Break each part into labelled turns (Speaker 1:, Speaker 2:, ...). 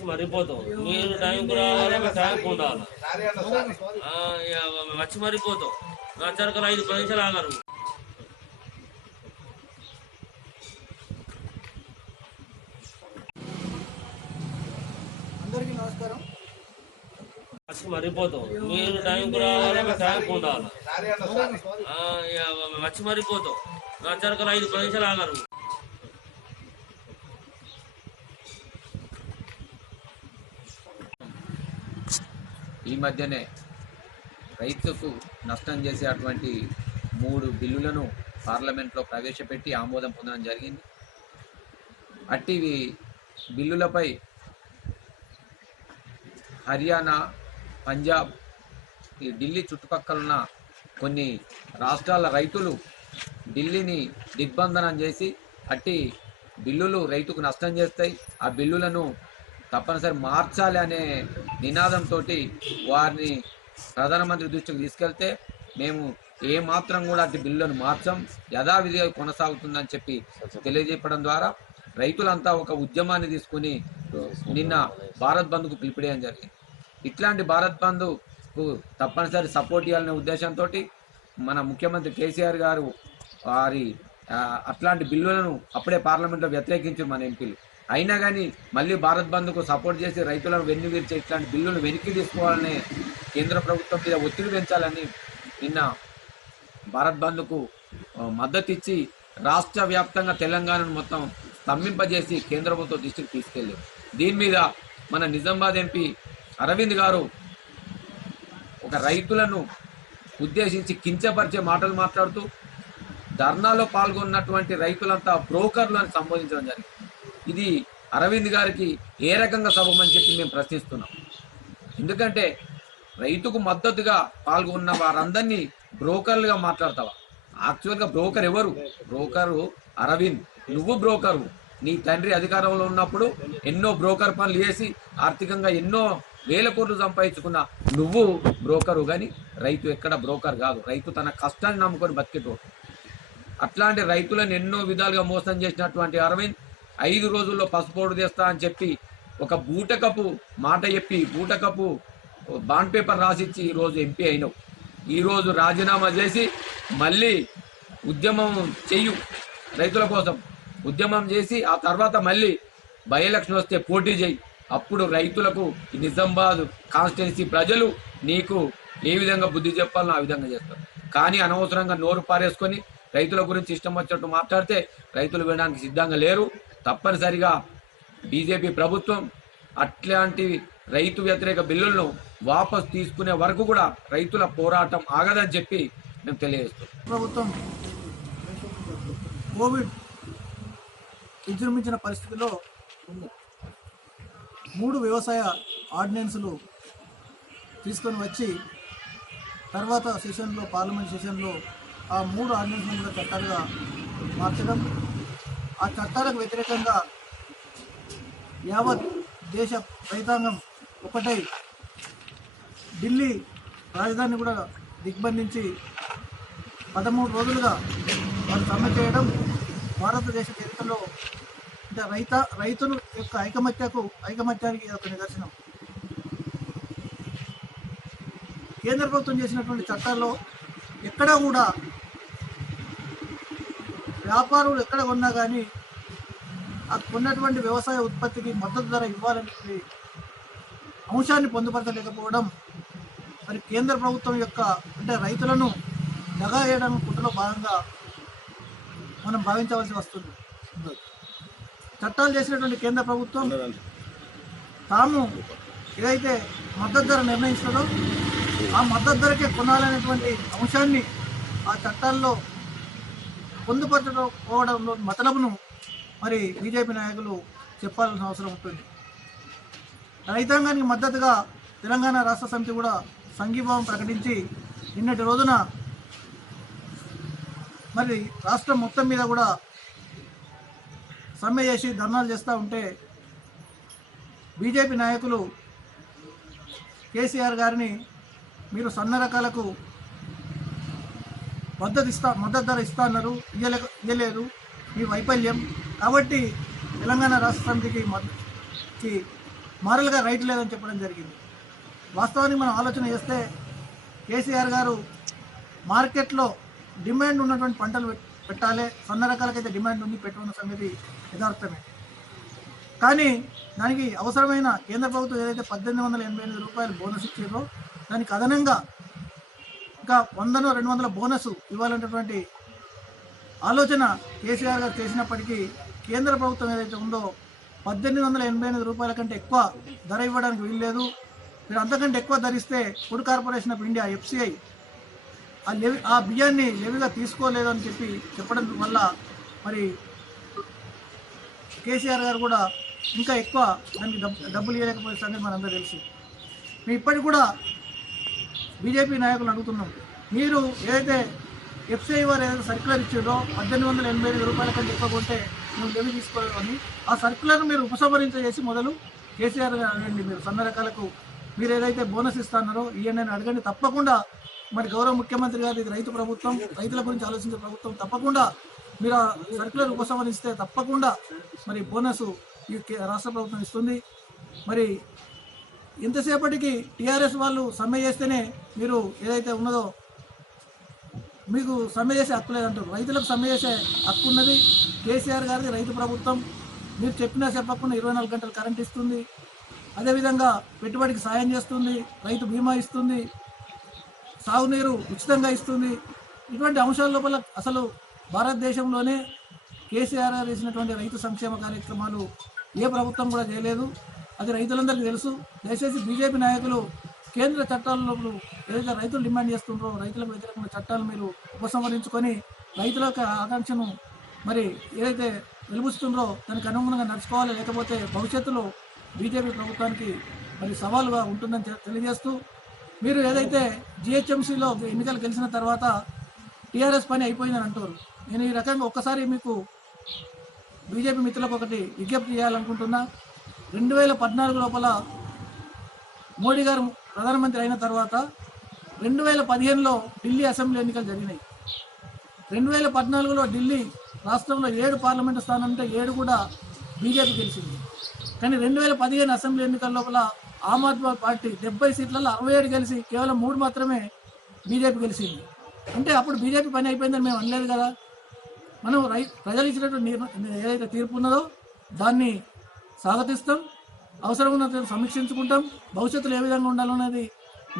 Speaker 1: మరిపోతాం మీరు టైంకి రావాలి టైంకి ఉండాలి? వచ్చి మరిపోతాం వచ్చారు ఐదు పది నిమిషాలు ఆగారు.
Speaker 2: అందరికీ నమస్కారం.
Speaker 1: మరిపోతాం మీరు టైంకి రావాలి టైంకి ఉండాలి? వచ్చి మరిపోతాం వచ్చారు ఐదు పది నిమిషాలు ఆగారు.
Speaker 3: ఈ మధ్యనే రైతుకు నష్టం చేసే అటువంటి మూడు బిల్లులను పార్లమెంట్లో ప్రవేశపెట్టి ఆమోదం పొందడం జరిగింది. అట్టి బిల్లులపై హర్యానా పంజాబ్ ఈ ఢిల్లీ చుట్టుపక్కల ఉన్న కొన్ని రాష్ట్రాల రైతులు ఢిల్లీని దిగ్బంధనం చేసి అట్టి బిల్లులు రైతుకు నష్టం చేస్తాయి. ఆ బిల్లులను తప్పనిసరి మార్చాలి అనే నినాదంతో వారిని ప్రధానమంత్రి దృష్టికి తీసుకెళ్తే మేము ఏ మాత్రం కూడా అటు బిల్లును మార్చం. యథావిధిగా కొనసాగుతుందని చెప్పి తెలియజెప్పడం ద్వారా రైతులంతా ఒక ఉద్యమాన్ని తీసుకుని నిన్న భారత్ బంద్కు పిలిపిడేయడం జరిగింది. ఇట్లాంటి భారత్ బంద్కు తప్పనిసరి సపోర్ట్ ఇవ్వాలనే ఉద్దేశంతో మన ముఖ్యమంత్రి కేసీఆర్ గారు వారి అట్లాంటి బిల్లులను అప్పుడే పార్లమెంట్లో వ్యతిరేకించారు మన ఎంపీలు. అయినా కానీ మళ్ళీ భారత్ బంద్కు సపోర్ట్ చేసి రైతులను వెన్ను ఇట్లాంటి బిల్లులు వెనక్కి తీసుకోవాలని కేంద్ర ప్రభుత్వం మీద ఒత్తిడి పెంచాలని నిన్న భారత్ బంద్కు మద్దతు ఇచ్చి రాష్ట్ర వ్యాప్తంగా తెలంగాణను మొత్తం స్తంభింపజేసి కేంద్ర ప్రభుత్వం దృష్టికి తీసుకెళ్ళారు దీని మీద మన నిజామాబాద్ ఎంపీ అరవింద్ గారు ఒక రైతులను ఉద్దేశించి కించపరిచే మాటలు మాట్లాడుతూ ధర్నాలో పాల్గొన్నటువంటి రైతులంతా బ్రోకర్లు అని సంబోధించడం జరిగింది. ఇది అరవింద్ గారికి ఏ రకంగా సభమని చెప్పి మేము ప్రశ్నిస్తున్నాం. ఎందుకంటే రైతుకు మద్దతుగా పాల్గొన్న వారందరినీ బ్రోకర్లుగా మాట్లాడతావా? యాక్చువల్గా బ్రోకర్ ఎవరు? బ్రోకరు అరవింద్. నువ్వు బ్రోకరు. నీ తండ్రి అధికారంలో ఉన్నప్పుడు ఎన్నో బ్రోకర్ పనులు చేసి ఆర్థికంగా ఎన్నో వేల కోట్లు సంపాదించుకున్న నువ్వు బ్రోకరు. కానీ రైతు ఎక్కడ బ్రోకర్ కాదు. రైతు తన కష్టాన్ని నమ్ముకొని బతికేటోడు. అట్లాంటి రైతులను ఎన్నో విధాలుగా మోసం చేసినటువంటి అరవింద్ ఐదు రోజుల్లో పసుపోడు తెస్తా అని చెప్పి ఒక బూటకపు మాట చెప్పి బూటకపు బాండ్ పేపర్ రాసిచ్చి ఈరోజు ఎంపీ అయినావు. ఈరోజు రాజీనామా చేసి మళ్ళీ ఉద్యమం చెయ్యు రైతుల కోసం. ఉద్యమం చేసి ఆ తర్వాత మళ్ళీ బై ఎలక్షన్ వస్తే పోటీ చేయి అప్పుడు రైతులకు నిజామాబాద్ కాన్స్టిట్యున్సీ ప్రజలు నీకు ఏ విధంగా బుద్ధి చెప్పాలో ఆ విధంగా చేస్తారు. కానీ అనవసరంగా నోరు పారేసుకొని రైతుల గురించి ఇష్టం వచ్చినట్టు మాట్లాడితే రైతులు వినడానికి సిద్ధంగా లేరు. తప్పనిసరిగా బీజేపీ ప్రభుత్వం అట్లాంటి రైతు వ్యతిరేక బిల్లులను వాపస్ తీసుకునే వరకు కూడా రైతుల పోరాటం ఆగదని చెప్పి మేము తెలియజేస్తాం
Speaker 2: ప్రభుత్వం కోవిడ్ విజృంభించిన పరిస్థితిలో మూడు వ్యవసాయ ఆర్డినెన్సులు తీసుకొని వచ్చి తర్వాత సెషన్లో పార్లమెంట్ సెషన్లో ఆ మూడు ఆర్డినెన్స్లు కూడా చట్టాలుగా మార్చడం ఆ చట్టాలకు వ్యతిరేకంగా యావత్ దేశ రైతాంగం ఒకటై ఢిల్లీ రాజధాని కూడా దిగ్బంధించి పదమూడు రోజులుగా వారు సమ్మె చేయడం భారతదేశ చరిత్రలో అంటే రైత రైతుల యొక్క ఐకమత్యకు ఐకమత్యానికి ఇది ఒక నిదర్శనం. కేంద్ర ప్రభుత్వం చేసినటువంటి చట్టాల్లో ఎక్కడా కూడా వ్యాపారులు ఎక్కడ కొన్నా కానీ ఆ కొన్నటువంటి వ్యవసాయ ఉత్పత్తికి మద్దతు ధర ఇవ్వాలనే అంశాన్ని పొందుపరచలేకపోవడం మరి కేంద్ర ప్రభుత్వం యొక్క అంటే రైతులను దగా వేయడం కుట్రలో భాగంగా మనం భావించవలసి వస్తుంది. చట్టాలు చేసినటువంటి కేంద్ర ప్రభుత్వం తాము ఏదైతే మద్దతు ధర నిర్ణయిస్తుందో ఆ మద్దతు ధరకే కొనాలనేటువంటి అంశాన్ని ఆ చట్టాల్లో పొందుపరచుకోవడంలో మతలబును మరి బీజేపీ నాయకులు చెప్పాల్సిన అవసరం ఉంటుంది. రైతాంగానికి మద్దతుగా తెలంగాణ రాష్ట్ర సమితి కూడా సంఘీభావం ప్రకటించి నిన్నటి రోజున మరి రాష్ట్రం మొత్తం మీద కూడా సమ్మె చేసి ధర్నాలు చేస్తూ ఉంటే బీజేపీ నాయకులు కేసీఆర్ గారిని మీరు సన్న రకాలకు మద్దతు ఇస్తా మద్దతు ధర ఇస్తా అన్నారు. ఇయ్యలే ఇయ్యలేదు ఈ వైఫల్యం. కాబట్టి తెలంగాణ రాష్ట్ర సమితికి మద్దతుకి మారల్గా రైట్ లేదని చెప్పడం జరిగింది. వాస్తవానికి మనం ఆలోచన చేస్తే కేసీఆర్ గారు మార్కెట్లో డిమాండ్ ఉన్నటువంటి పంటలు పెట్టాలి. సన్న రకాలకైతే డిమాండ్ ఉంది. పెట్టుకున్న సంగతి యథార్థమే. కానీ దానికి అవసరమైన కేంద్ర ప్రభుత్వం ఏదైతే పద్దెనిమిది వందల ఎనభై ఎనిమిది రూపాయలు బోనస్ ఇచ్చిందో దానికి అదనంగా ఇంకా వందను రెండు వందల బోనస్ ఇవ్వాలనేటువంటి ఆలోచన కేసీఆర్ గారు చేసినప్పటికీ కేంద్ర ప్రభుత్వం ఏదైతే ఉందో పద్దెనిమిది వందల ఎనభై ఎనిమిది రూపాయల కంటే ఎక్కువ ధర ఇవ్వడానికి వీల్లేదు. మీరు అంతకంటే ఎక్కువ ధరిస్తే food corporation of India FCI ఆ లెవి ఆ బియ్యాన్ని లెవిగా తీసుకోలేదు అని చెప్పి చెప్పడం వల్ల మరి కేసీఆర్ గారు కూడా ఇంకా ఎక్కువ దానికి డబ్బు డబ్బులు ఇవ్వలేకపోయే సంగతి మనందరూ తెలుసు. మేము ఇప్పటికి కూడా బీజేపీ నాయకులు అడుగుతున్నాం. మీరు ఏదైతే ఎఫ్సిఐ వారు ఏదైతే సర్క్యులర్ ఇచ్చారో పద్దెనిమిది వందల ఎనభై ఐదు రూపాయల కంటే ఎక్కువ కొంటే నువ్వు లెవి అని ఆ సర్క్యులర్ మీరు ఉపసంహరించేసి మొదలు కేసీఆర్ గారు అడగండి. మీరు సన్న రకాలకు మీరు ఏదైతే బోనస్ ఇస్తున్నారో ఇవన్నీ అడగండి. తప్పకుండా మరి గౌరవ ముఖ్యమంత్రి గారు ఇది రైతు ప్రభుత్వం రైతుల గురించి ఆలోచించే ప్రభుత్వం తప్పకుండా మీరు ఆ సర్క్యులర్ ఉపసంహరిస్తే తప్పకుండా మరి బోనస్ ఈ కే- రాష్ట్ర ప్రభుత్వం ఇస్తుంది. మరి ఇంతసేపటికి టీఆర్ఎస్ వాళ్ళు సమ్మె చేస్తేనే మీరు ఏదైతే ఉన్నదో మీకు సమ్మె చేసే హక్కు లేదంటారు. రైతులకు సమ్మె చేసే హక్కు ఉన్నది. కేసీఆర్ గారిది రైతు ప్రభుత్వం. మీరు చెప్పినా చెప్పకుండా ఇరవై నాలుగు గంటలు కరెంట్ ఇస్తుంది. అదేవిధంగా పెట్టుబడికి సాయం చేస్తుంది. రైతు బీమా ఇస్తుంది. సాగునీరు ఉచితంగా ఇస్తుంది. ఇటువంటి అంశాల లోపల అసలు భారతదేశంలోనే కేసీఆర్ గారు చేసినటువంటి రైతు సంక్షేమ కార్యక్రమాలు ఏ ప్రభుత్వం కూడా చేయలేదు. అది రైతులందరికీ తెలుసు. దయచేసి బీజేపీ నాయకులు కేంద్ర చట్టాలలో ఏదైతే రైతులు డిమాండ్ చేస్తుండ్రో రైతులకు వ్యతిరేకమైన చట్టాలు మీరు ఉపసంహరించుకొని రైతుల యొక్క ఆకాంక్షను మరి ఏదైతే వెలుబుస్తుండ్రో దానికి అనుగుణంగా నడుచుకోవాలి. లేకపోతే భవిష్యత్తులో బీజేపీ ప్రభుత్వానికి మరి సవాలుగా ఉంటుందని తెలియజేస్తూ మీరు ఏదైతే జిహెచ్ఎంసీలో ఎన్నికలు గెలిచిన తర్వాత టీఆర్ఎస్ పని అయిపోయిందని అంటారు. నేను ఈ రకంగా ఒక్కసారి మీకు బీజేపీ మిత్రులకు ఒకటి విజ్ఞప్తి చేయాలనుకుంటున్నా. రెండు వేల పద్నాలుగు లోపల మోడీ గారు ప్రధానమంత్రి అయిన తర్వాత రెండు వేల పదిహేనులో ఢిల్లీ అసెంబ్లీ ఎన్నికలు జరిగినాయి. రెండు వేల పద్నాలుగులో ఢిల్లీ రాష్ట్రంలో ఏడు పార్లమెంటు స్థానం ఉంటే ఏడు కూడా బీజేపీ గెలిచింది. కానీ రెండు వేల పదిహేను అసెంబ్లీ ఎన్నికల లోపల ఆమ్ ఆద్మీ పార్టీ డెబ్బై సీట్లలో అరవై ఏడు గెలిచి కేవలం మూడు మాత్రమే బీజేపీ గెలిచింది. అంటే అప్పుడు బీజేపీ పని అయిపోయిందని మేము అనలేదు కదా. మనం రై ప్రజలు ఇచ్చినటువంటి ఏదైతే తీర్పు ఉన్నదో దాన్ని స్వాగతిస్తాం. అవసరం ఉన్నది సమీక్షించుకుంటాం. భవిష్యత్తులో ఏ విధంగా ఉండాలన్నది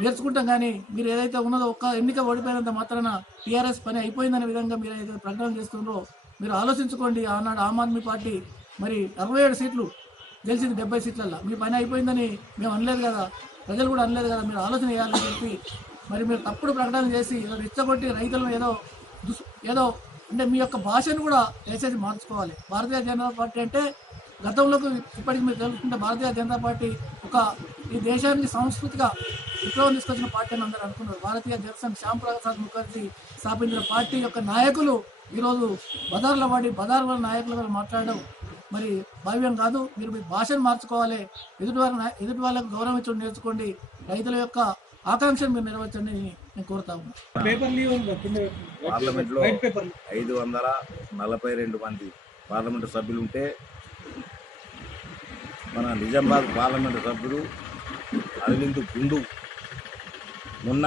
Speaker 2: నేర్చుకుంటాం. కానీ మీరు ఏదైతే ఉన్నదో ఒక్క ఎన్నిక ఓడిపోయినంత మాత్రాన టీఆర్ఎస్ పని అయిపోయిందనే విధంగా మీరు ఏదైతే ప్రకటన చేస్తుండ్రో మీరు ఆలోచించుకోండి. ఆనాడు ఆమ్ ఆద్మీ పార్టీ మరి అరవై ఏడు సీట్లు గెలిచింది డెబ్బై సీట్లల్లో. మీ పని అయిపోయిందని మేము అనలేదు కదా. ప్రజలు కూడా అనలేదు కదా. మీరు ఆలోచన చేయాలని చెప్పి మరి మీరు తప్పుడు ప్రకటన చేసి ఏదో రెచ్చగొట్టి రైతులను ఏదో దుస్ ఏదో అంటే మీ యొక్క భాషను కూడా దయచేసి మార్చుకోవాలి. భారతీయ జనతా పార్టీ అంటే గతంలోకి ఇప్పటికి మీరు తెలుసుకుంటే భారతీయ జనతా పార్టీ ఒక ఈ దేశానికి సాంస్కృతిక విప్లవం తీసుకొచ్చిన పార్టీ అని అందరూ అనుకున్నారు. భారతీయ జనసంఘ్ శ్యామ్ ప్రసాద్ ముఖర్జీ స్థాపించిన పార్టీ యొక్క నాయకులు ఈరోజు బదార్ల పడి బదార్ల నాయకుల వల్ల మాట్లాడడం మరి భావ్యం కాదు. మీరు మీ భాషను మార్చుకోవాలి. ఎదుటి వారి ఎదుటి వాళ్ళకు గౌరవించడం నేర్చుకోండి. రైతుల యొక్క ఆకాంక్షను మీరు నెరవేర్చండి నేను కోరుతా ఉన్నాను.
Speaker 4: పేపర్ లీవ్ ఉందా? కింద
Speaker 5: పార్లమెంట్లో
Speaker 4: వైట్ పేపర్
Speaker 5: ఐదు వందల నలభై రెండు మంది పార్లమెంటు సభ్యులు ఉంటే మన నిజామాబాద్ పార్లమెంటు సభ్యుడు అరవింద్ గుండు. మొన్న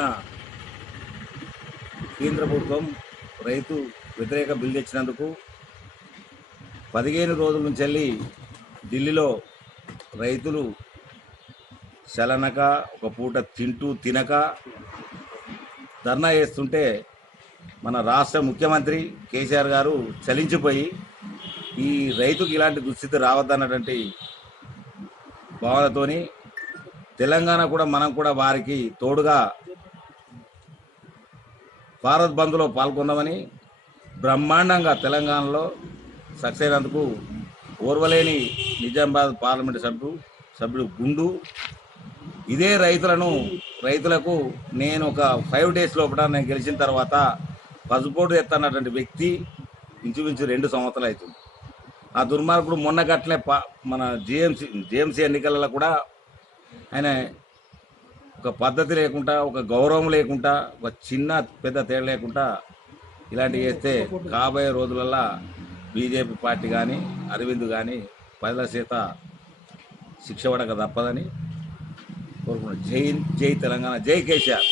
Speaker 5: కేంద్ర ప్రభుత్వం రైతు వ్యతిరేక బిల్ తెచ్చినందుకు పదిహేను రోజుల నుంచి వెళ్ళి ఢిల్లీలో రైతులు చలనక ఒక పూట తింటూ తినక ధర్నా చేస్తుంటే మన రాష్ట్ర ముఖ్యమంత్రి కేసీఆర్ గారు చలించిపోయి ఈ రైతుకి ఇలాంటి దుస్థితి రావద్దన్నటువంటి భావనతోని తెలంగాణ కూడా మనం కూడా వారికి తోడుగా భారత్ బంద్లో పాల్గొందామని బ్రహ్మాండంగా తెలంగాణలో సక్సెస్ అయినందుకు ఓర్వలేని నిజామాబాద్ పార్లమెంటు సభ్యుడు సభ్యుడు గుండు. ఇదే రైతులను రైతులకు నేను ఒక ఫైవ్ డేస్ లోపల నేను గెలిచిన తర్వాత పసుపోటు ఎత్తన్నటువంటి వ్యక్తి ఇంచుమించు రెండు సంవత్సరాలు అవుతుంది. ఆ దుర్మార్గుడు మొన్న గట్లనే పా మన జిఎంసీ జిఎంసీ ఎన్నికలలో కూడా ఆయన ఒక పద్ధతి లేకుండా ఒక గౌరవం లేకుండా ఒక చిన్న పెద్ద తేడా లేకుండా ఇలాంటివి చేస్తే కాబోయే రోజులల్లో బీజేపీ పార్టీ కానీ అరవింద్ కానీ ప్రజల చేత శిక్ష పడక తప్పదని కోరుకున్నాను జై జై తెలంగాణ జై కేసీఆర్.